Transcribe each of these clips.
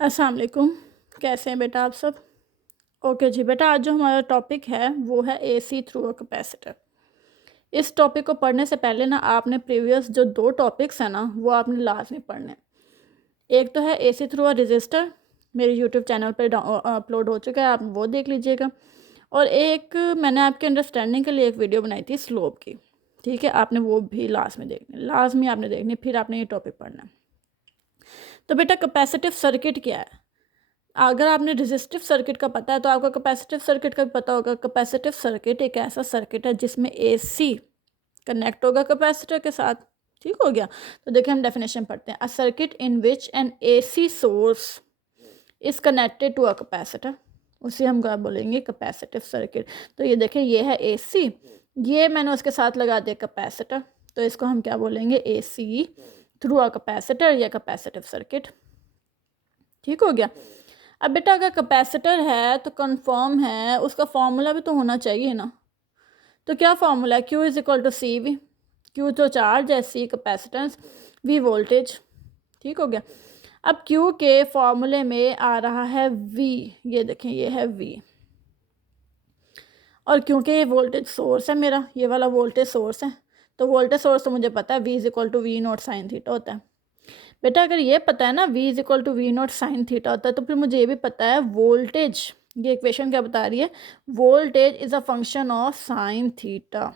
अस्सलाम वालेकुम। कैसे हैं बेटा आप सब? ओके जी बेटा, आज जो हमारा टॉपिक है वो है एसी थ्रू अ कैपेसिटर। इस टॉपिक को पढ़ने से पहले ना आपने प्रीवियस जो 2 टॉपिक्स हैं ना वो आपने लाजमी पढ़ने हैं। एक तो है एसी थ्रू अ रजिस्टर, मेरे यूट्यूब चैनल पे अपलोड हो चुका है, आप वो देख लीजिएगा। और एक मैंने आपके अंडरस्टैंडिंग के लिए एक वीडियो बनाई थी स्लोप की, ठीक है? आपने वो भी लाजमी आपने देखनी, फिर आपने ये टॉपिक पढ़ना है। तो बेटा कैपेसिटिव सर्किट क्या है? अगर आपने रेजिस्टिव सर्किट का पता है तो आपको कैपेसिटिव सर्किट का भी पता होगा। कैपेसिटिव सर्किट एक ऐसा सर्किट है जिसमें एसी कनेक्ट होगा कैपेसिटर के साथ। ठीक हो गया? तो देखिए हम डेफिनेशन पढ़ते हैं। A circuit in which an AC source is connected to a capacitor, उसे हम क्या बोलेंगे? Capacitive circuit. तो ये देखिए, ये है एसी, ये मैंने उसके साथ लगा दिया कैपेसिटर, तो इसको हम क्या बोलेंगे? एसी थ्रू अ कैपेसिटर या कैपेसिटिव सर्किट। ठीक हो गया? अब बेटा अगर कैपेसिटर है तो कंफर्म है उसका फॉर्मूला भी तो होना चाहिए ना। तो क्या फॉर्मूला है? Q is equal to C V. Q तो चार्ज है, सी कैपेसिटेंस, वी वोल्टेज। ठीक हो गया? अब क्यू के फॉर्मूले में आ रहा है वी, ये देखें ये है वी। और क्योंकि ये वोल्टेज सोर्स है मेरा, ये वाला वोल्टेज सोर्स है, तो वोल्टेज सोर्स तो मुझे पता है V is equal to V naught sine theta होता है। बेटा अगर ये पता है ना V is equal to V naught sine theta होता है, तो फिर मुझे ये भी पता है वोल्टेज, ये इक्वेशन क्या बता रही है? Voltage is a function of sine theta.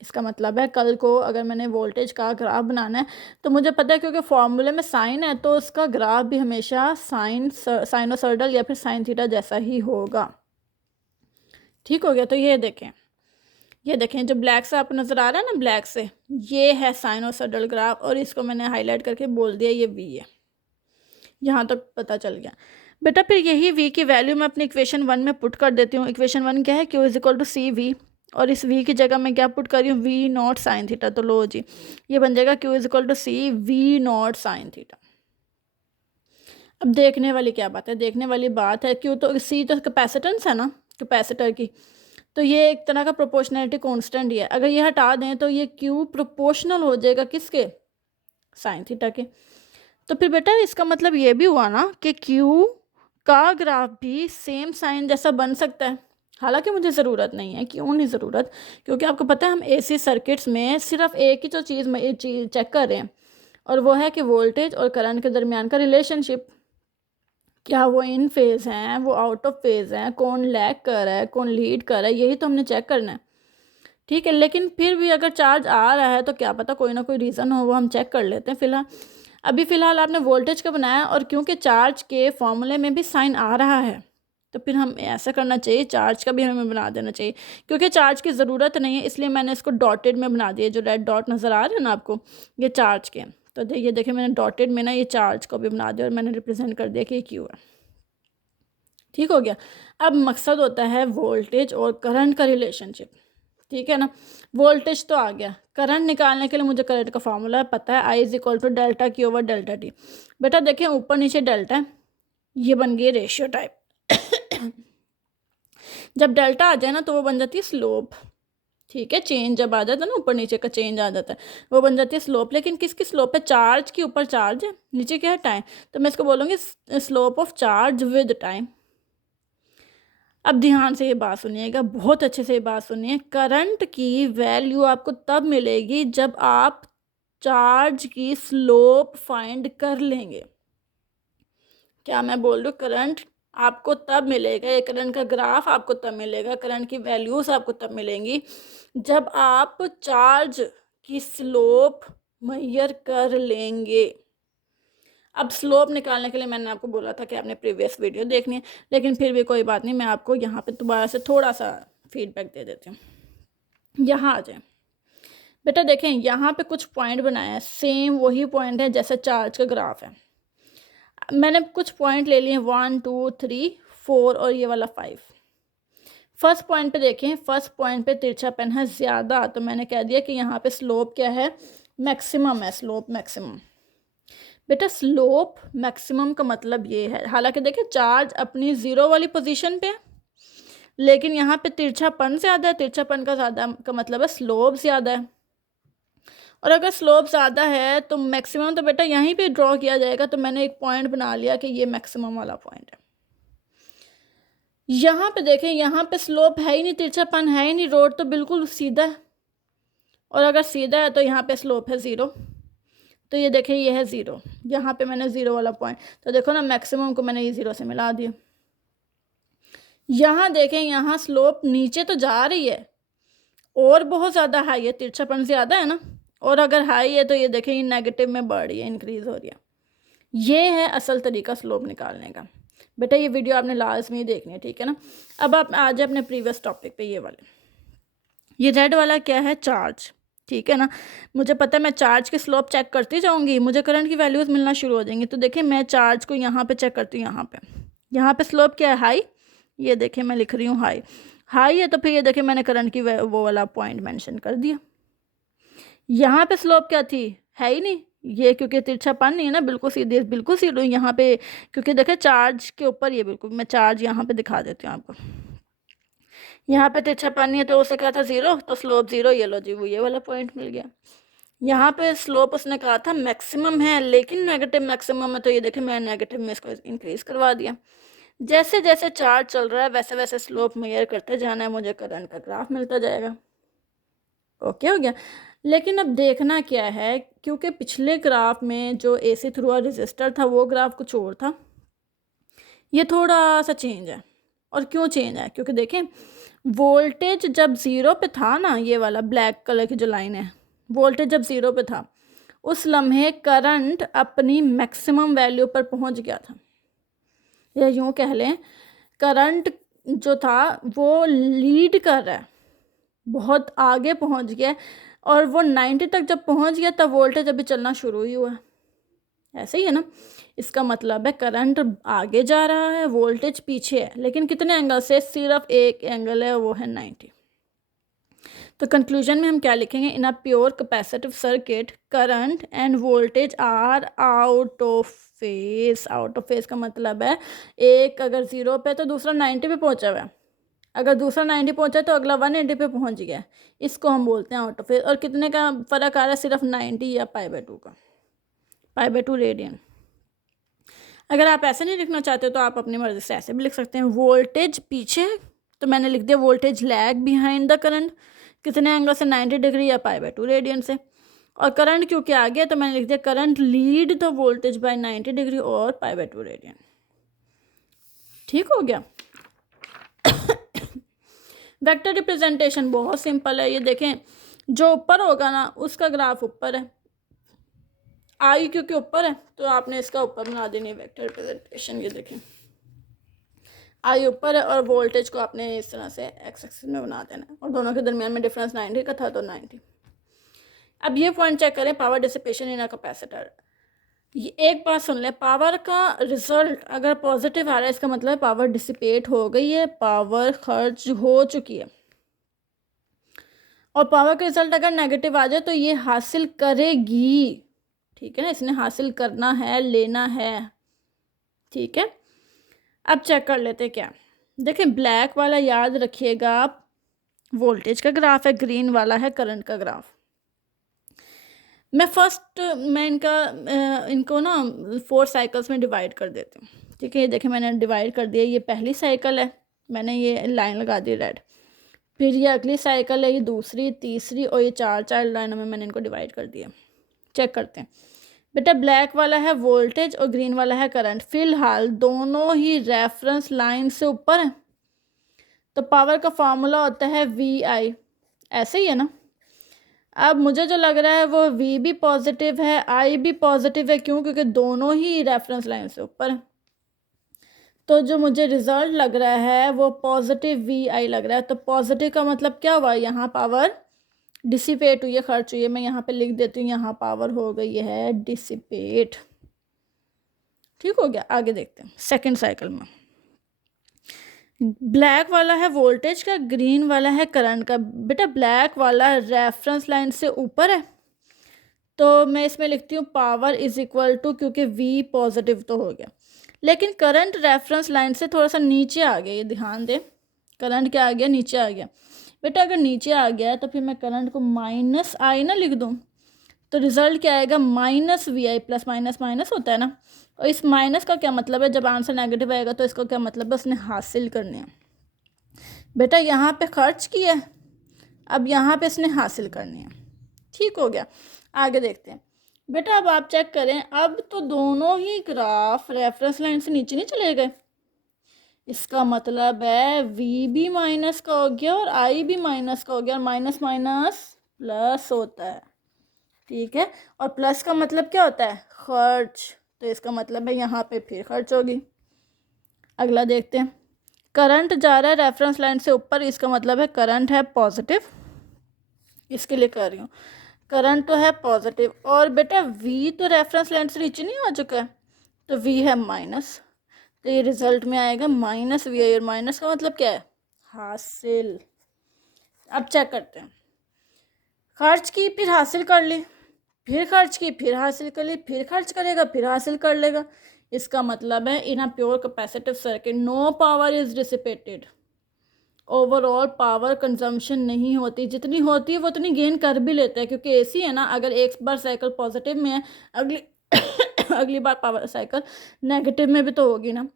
इसका मतलब है कल को अगर मैंने वोल्टेज का ग्राफ बनाना है तो मुझे पता है क्योंकि फॉर्मूले में साइन है तो उसका ग्राफ भी हमेशा साइनोसॉइडल या फिर साइन थीटा जैसा ही होगा। ठीक हो गया? तो ये देखें जो ब्लैक से आपको नज़र आ रहा है ना, ब्लैक से, ये है साइनोसॉइडल ग्राफ, और इसको मैंने हाईलाइट करके बोल दिया ये वी है। यहाँ तक पता चल गया बेटा। फिर यही v की वैल्यू मैं अपनी इक्वेशन 1 में पुट कर देती हूँ। इक्वेशन 1 क्या है? q is equal to C V, और इस v की जगह मैं क्या पुट कर रही हूँ? V naught sine theta. तो लो जी, ये बन जाएगा q is equal to C V naught sine theta. अब देखने वाली क्या बात है? देखने वाली बात है q तो c तो कैपेसिटेंस है ना कैपेसिटर की, तो ये एक तरह का प्रोपोर्शनैलिटी कांस्टेंट ही है। अगर ये हटा दें तो ये q प्रोपोर्शनल हो जाएगा किसके? साइन थीटा के। तो फिर बेटा इसका मतलब ये भी हुआ ना कि क्यू का ग्राफ भी सेम साइन जैसा बन सकता है। हालांकि मुझे ज़रूरत नहीं है। क्यों नहीं ज़रूरत? क्योंकि आपको पता है हम एसी सर्किट्स में सिर्फ एक ही जो चीज़ चेक कर रहे हैं, और वो है कि वोल्टेज और करंट के दरमियान का रिलेशनशिप, क्या वो इन फेज़ हैं, वो आउट ऑफ फेज़ हैं, कौन लैग कर रहा है, कौन लीड कर रहा है, यही तो हमने चेक करना है। ठीक है? लेकिन फिर भी अगर चार्ज आ रहा है तो क्या पता कोई ना कोई रीज़न हो, वो हम चेक कर लेते हैं। फ़िलहाल आपने वोल्टेज का बनाया, और क्योंकि चार्ज के फॉर्मूले में भी साइन आ रहा है तो फिर हम ऐसा करना चाहिए, चार्ज का भी हमें बना देना चाहिए। क्योंकि चार्ज की ज़रूरत नहीं है इसलिए मैंने इसको डॉटेड में बना दिया। जो रेड डॉट नज़र आ रहे हैं ना आपको, ये चार्ज के हैं। तो ये देखिए मैंने डॉटेड में ना ये चार्ज को भी बना दिया और मैंने रिप्रेजेंट कर दिया कि ये क्यू है। ठीक हो गया? अब मकसद होता है वोल्टेज और करंट का रिलेशनशिप। ठीक है ना? वोल्टेज तो आ गया, करंट निकालने के लिए मुझे करंट का फार्मूला पता है, I is equal to delta Q over delta T. बेटा देखिए ऊपर नीचे डेल्टा है, ये बन गई रेशियो टाइप। जब डेल्टा आ जाए ना तो वो बन जाती है स्लोप। ठीक है? चेंज जब आ जाता है ना, ऊपर नीचे का चेंज आ जाता है, वो बन जाती है स्लोप। लेकिन किसकी स्लोप है? चार्ज के ऊपर चार्ज है, नीचे क्या है? टाइम। तो मैं इसको बोलूँगी slope of charge with time. अब ध्यान से ये बात सुनिएगा, बहुत अच्छे से ये बात सुनिए। करंट की वैल्यू आपको तब मिलेगी जब आप चार्ज की स्लोप फाइंड कर लेंगे। क्या मैं बोल रही हूँ? करंट आपको तब मिलेगा, ये करंट का ग्राफ आपको तब मिलेगा, करंट की वैल्यूज आपको तब मिलेंगी जब आप चार्ज की स्लोप मेजर कर लेंगे। अब स्लोप निकालने के लिए मैंने आपको बोला था कि आपने प्रीवियस वीडियो देखनी है, लेकिन फिर भी कोई बात नहीं, मैं आपको यहाँ पे दोबारा से थोड़ा सा फीडबैक दे देती हूँ। यहाँ आ जाए बेटा, देखें यहाँ पे कुछ पॉइंट बनाया है, सेम वही पॉइंट है जैसे चार्ज का ग्राफ है। मैंने कुछ पॉइंट ले लिए 1 2 3 4 और ये वाला 5। फर्स्ट पॉइंट पे देखें, फर्स्ट पॉइंट पे तिरछापन है ज़्यादा, तो मैंने कह दिया कि यहाँ पे स्लोप क्या है? मैक्सिमम है, स्लोप मैक्सिमम। बेटा स्लोप मैक्सिमम का मतलब ये है, हालांकि देखिए चार्ज अपनी ज़ीरो वाली पोजीशन पे है, लेकिन यहाँ पे तिरछापन ज़्यादा है। तिरछापन का ज़्यादा का मतलब है स्लोप ज़्यादा है। और अगर स्लोप ज़्यादा है तो मैक्सिमम तो बेटा यहीं पे ड्रॉ किया जाएगा। तो मैंने एक पॉइंट बना लिया कि ये मैक्सिमम वाला पॉइंट है। यहाँ पे देखें, यहाँ पे स्लोप है ही नहीं, तिरछापन है ही नहीं, रोड तो बिल्कुल सीधा है। और अगर सीधा है तो यहाँ पे स्लोप है 0। तो ये देखें, ये है 0, यहाँ पे मैंने 0 वाला पॉइंट, तो देखो ना मैक्सिमम को मैंने ये 0 से मिला दिया। यहाँ देखें, यहाँ स्लोप नीचे तो जा रही है और बहुत ज़्यादा हाई है, तिरछापन ज़्यादा है ना। और अगर हाई है तो ये देखें, ये नेगेटिव में बढ़ रही है, इंक्रीज़ हो रही है। ये है असल तरीका स्लोप निकालने का। बेटा ये वीडियो आपने लाजमी देखनी है, ठीक है ना। अब आप आ जाए अपने प्रीवियस टॉपिक पे। ये वाले, ये रेड वाला क्या है, चार्ज, ठीक है ना। मुझे पता है मैं चार्ज के स्लोप चेक करती जाऊंगी, मुझे करंट की वैल्यूज़ मिलना शुरू हो जाएंगी। तो देखिए मैं चार्ज को यहाँ पे चेक करती हूँ, यहाँ पे स्लोप क्या है, हाई। ये देखिए मैं लिख रही हूँ हाई, हाई है। तो फिर ये देखिए मैंने करंट की वो वाला पॉइंट मेंशन कर दिया। यहाँ पे स्लोप क्या थी, है ही नहीं, ये क्योंकि तिरछापन नहीं है ना, बिल्कुल सीधे, बिल्कुल सीधे यहाँ पे, क्योंकि देखे चार्ज के ऊपर ये बिल्कुल, मैं चार्ज यहाँ पे दिखा देती हूँ आपको। यहाँ पे तिरछापन नहीं है तो उसने कहा था 0, तो स्लोप 0, ये लो जी, वो ये वाला पॉइंट मिल गया। यहाँ पे स्लोप उसने कहा था मैक्सिमम है, लेकिन नेगेटिव मैक्सिमम है। तो ये देखे मैं नेगेटिव में इसको इंक्रीज करवा दिया। जैसे जैसे चार्ज चल रहा है वैसे वैसे स्लोप मेजर करते जाना है, मुझे करंट का ग्राफ मिलता जाएगा। ओके हो गया। लेकिन अब देखना क्या है, क्योंकि पिछले ग्राफ में जो AC थ्रू और रजिस्टर था वो ग्राफ कुछ और था, ये थोड़ा सा चेंज है। और क्यों चेंज है, क्योंकि देखें वोल्टेज जब 0 पे था ना, ये वाला ब्लैक कलर की जो लाइन है, वोल्टेज जब 0 पे था उस लम्हे करंट अपनी मैक्सिमम वैल्यू पर पहुंच गया था, या यूँ कह लें करंट जो था वो लीड कर रहा है, बहुत आगे पहुंच गया। और वो 90 तक जब पहुंच गया तब वोल्टेज अभी चलना शुरू ही हुआ। ऐसे ही है ना, इसका मतलब है करंट आगे जा रहा है, वोल्टेज पीछे है, लेकिन कितने एंगल से, सिर्फ एक एंगल है, वो है 90। तो कंक्लूजन में हम क्या लिखेंगे, in a pure capacitive circuit current and voltage are out of phase. Out of phase का मतलब है एक अगर 0 पे तो दूसरा 90 पे पहुंचा हुआ है, अगर दूसरा 90 पहुंचा तो अगला 180 पे पहुंच गया, इसको हम बोलते हैं आउट ऑफ फेज। और कितने का फ़र्क आ रहा है, सिर्फ 90 या π/2 का, π/2 रेडियन। अगर आप ऐसे नहीं लिखना चाहते तो आप अपनी मर्जी से ऐसे भी लिख सकते हैं, वोल्टेज पीछे तो मैंने लिख दिया voltage lag behind the current, कितने एंगल से, 90 डिग्री या π/2 रेडियन से। और करंट क्योंकि आगे तो मैंने लिख दिया current lead the voltage bye 90 degree और π/2 रेडियन। ठीक हो गया। वेक्टर रिप्रेजेंटेशन बहुत सिंपल है, ये देखें जो ऊपर होगा ना उसका ग्राफ ऊपर है, आई क्योंकि ऊपर है तो आपने इसका ऊपर बना देनी वेक्टर रिप्रेजेंटेशन। ये देखें आई ऊपर है और वोल्टेज को आपने इस तरह से एक्स एक्सिस में बना देना है, और दोनों के दरमियान में डिफरेंस 90 का था तो 90। अब ये पॉइंट चेक करें, power dissipation in a capacitor. ये एक बात सुन ले, पावर का रिजल्ट अगर पॉजिटिव आ रहा है इसका मतलब पावर डिसिपेट हो गई है, पावर खर्च हो चुकी है। और पावर का रिजल्ट अगर नेगेटिव आ जाए तो ये हासिल करेगी, ठीक है ना, इसने हासिल करना है, लेना है, ठीक है। अब चेक कर लेते क्या, देखें ब्लैक वाला याद रखिएगा आप वोल्टेज का ग्राफ है, ग्रीन वाला है करंट का ग्राफ। मैं इनको ना 4 साइकिल्स में डिवाइड कर देती हूँ, ठीक है। ये देखें मैंने डिवाइड कर दिया, ये पहली साइकिल है, मैंने ये लाइन लगा दी रेड, फिर ये अगली साइकिल है, ये दूसरी, तीसरी, और ये 4 लाइनों में मैंने इनको डिवाइड कर दिया। चेक करते हैं बेटा, ब्लैक वाला है वोल्टेज और ग्रीन वाला है करंट, फिलहाल दोनों ही रेफरेंस लाइन से ऊपर है, तो पावर का फॉर्मूला होता है VI, ऐसे ही है ना। अब मुझे जो लग रहा है वो V भी पॉजिटिव है, I भी पॉजिटिव है, क्यों, क्योंकि दोनों ही रेफरेंस लाइन से ऊपर है। तो जो मुझे रिजल्ट लग रहा है वो पॉजिटिव VI लग रहा है। तो पॉजिटिव का मतलब क्या हुआ, यहाँ पावर डिसिपेट हुई है, खर्च हुई है। मैं यहाँ पे लिख देती हूँ, यहाँ पावर हो गई है डिसिपेट। ठीक हो गया। आगे देखते हैं सेकंड साइकिल में, ब्लैक वाला है वोल्टेज का, ग्रीन वाला है करंट का। बेटा ब्लैक वाला रेफरेंस लाइन से ऊपर है तो मैं इसमें लिखती हूँ पावर इज इक्वल टू, क्योंकि V पॉजिटिव तो हो गया, लेकिन करंट रेफरेंस लाइन से थोड़ा सा नीचे आ गया, ये ध्यान दें, करंट क्या आ गया, नीचे आ गया। बेटा अगर नीचे आ गया तो फिर मैं करंट को -I ना लिख दूँ, तो रिजल्ट क्या आएगा, minus V I, plus minus minus होता है ना, और इस माइनस का क्या मतलब है, जब आंसर नेगेटिव आएगा तो इसका क्या मतलब है, उसने हासिल करने हैं। बेटा यहाँ पे खर्च किया है, अब यहाँ पे इसने हासिल करनी है। ठीक हो गया, आगे देखते हैं। बेटा अब आप चेक करें, अब तो दोनों ही ग्राफ रेफरेंस लाइन से नीचे नहीं चले गए, इसका मतलब है v भी माइनस का हो गया और i भी माइनस का हो गया, और माइनस माइनस प्लस होता है। ठीक है, और प्लस का मतलब क्या होता है, खर्च, तो इसका मतलब है यहाँ पे फिर खर्च होगी। अगला देखते हैं, करंट जा रहा है रेफरेंस लाइन से ऊपर, इसका मतलब है करंट है पॉजिटिव, इसके लिए कर रही हूँ, करंट तो है पॉजिटिव, और बेटा v तो रेफरेंस लाइन से नीचे नहीं आ चुका है, तो v है माइनस, तो ये रिजल्ट में आएगा माइनस वी आई, और माइनस का मतलब क्या है, हासिल। अब चेक करते हैं, खर्च की फिर हासिल कर ली, फिर खर्च की फिर हासिल कर ली, फिर खर्च करेगा फिर हासिल कर लेगा, इसका मतलब है in a pure capacitive circuit no power is dissipated, overall power consumption नहीं होती, जितनी होती है वो उतनी गेन कर भी लेता है, क्योंकि ऐसी है ना, अगर एक बार साइकिल पॉजिटिव में है, अगली अगली बार पावर साइकिल नेगेटिव में भी तो होगी ना,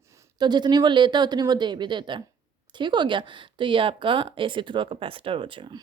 तो जितनी वो लेता है उतनी वो दे भी देता है। ठीक हो गया, तो ये आपका एसी थ्रू कैपेसिटर हो जाएगा।